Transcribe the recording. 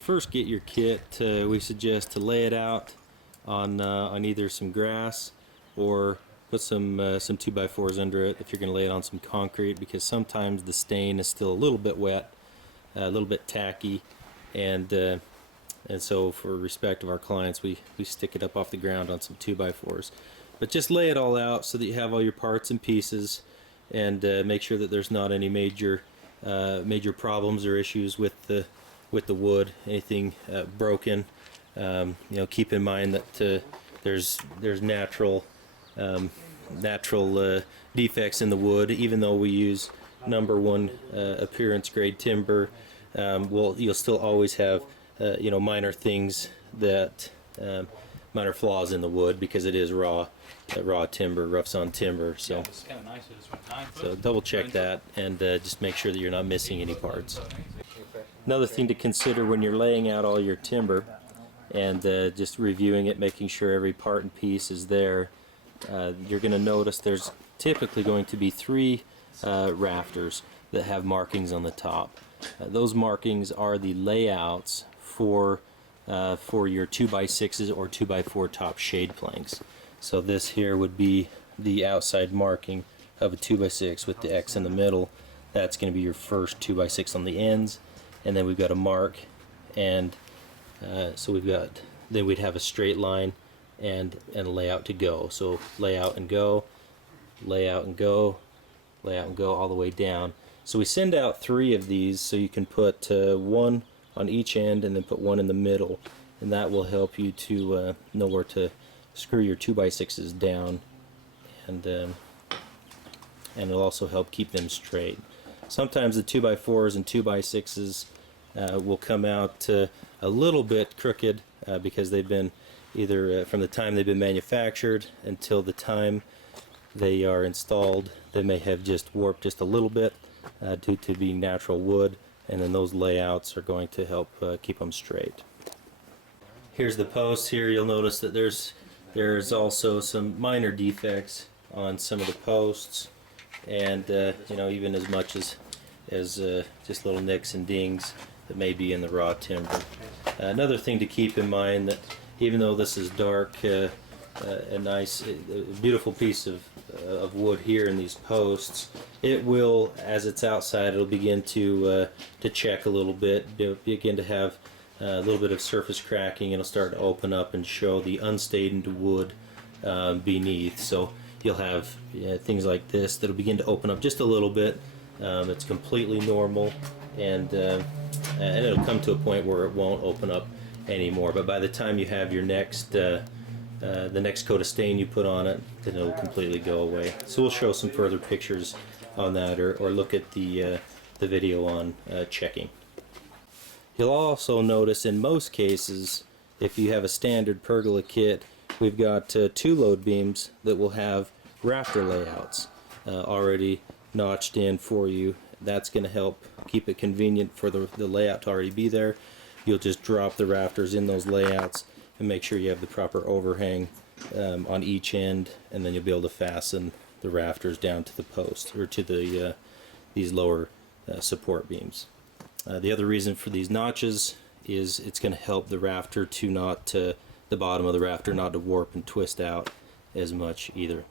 First get your kit, we suggest to lay it out on either some grass or put some 2x4s under it if you're going to lay it on some concrete, because sometimes the stain is still a little bit wet, a little bit tacky, and so for respect of our clients we stick it up off the ground on some 2x4s. But just lay it all out so that you have all your parts and pieces, and make sure that there's not any major problems or issues with the wood, anything broken. You know, keep in mind that there's natural defects in the wood. Even though we use #1 appearance grade timber, you'll still always have you know, minor things that minor flaws in the wood, because it is raw timber, rough sawn timber. So, so double check that, and just make sure that you're not missing any parts. Another thing to consider when you're laying out all your timber and just reviewing it, making sure every part and piece is there, you're going to notice there's typically going to be 3 rafters that have markings on the top. Those markings are the layouts for your 2x6s or 2x4 top shade planks. So this here would be the outside marking of a 2x6 with the X in the middle. That's going to be your first 2x6 on the ends, and then we've got a mark, and so then we'd have a straight line and a layout to go. So layout and go, layout and go, layout and go, all the way down. So we send out 3 of these, so you can put 1 on each end and then put 1 in the middle, and that will help you to know where to screw your 2x6s down, and it'll also help keep them straight. Sometimes the 2x4s and 2x6s will come out a little bit crooked because they've been either from the time they've been manufactured until the time they are installed, they may have just warped just a little bit due to being natural wood, and then those layouts are going to help keep them straight. Here's the posts. Here you'll notice that there's also some minor defects on some of the posts, and you know, even as much as just little nicks and dings that may be in the raw timber. Another thing to keep in mind, that even though this is dark, a nice, beautiful piece of wood here in these posts, it will, as it's outside, it'll begin to check a little bit, begin to have a little bit of surface cracking. It'll start to open up and show the unstained wood beneath. So you'll have things like this that'll begin to open up just a little bit. It's completely normal, and it'll come to a point where it won't open up anymore. But by the time you have your next the next coat of stain you put on it, then it'll completely go away. So we'll show some further pictures on that, or look at the video on checking. You'll also notice in most cases, if you have a standard pergola kit, we've got 2 load beams that will have rafter layouts already notched in for you. That's going to help keep it convenient for the layout to already be there. You'll just drop the rafters in those layouts and make sure you have the proper overhang on each end, and then you'll be able to fasten the rafters down to the post, or to the these lower support beams. The other reason for these notches is it's going to help the rafter to not, the bottom of the rafter not to warp and twist out as much either.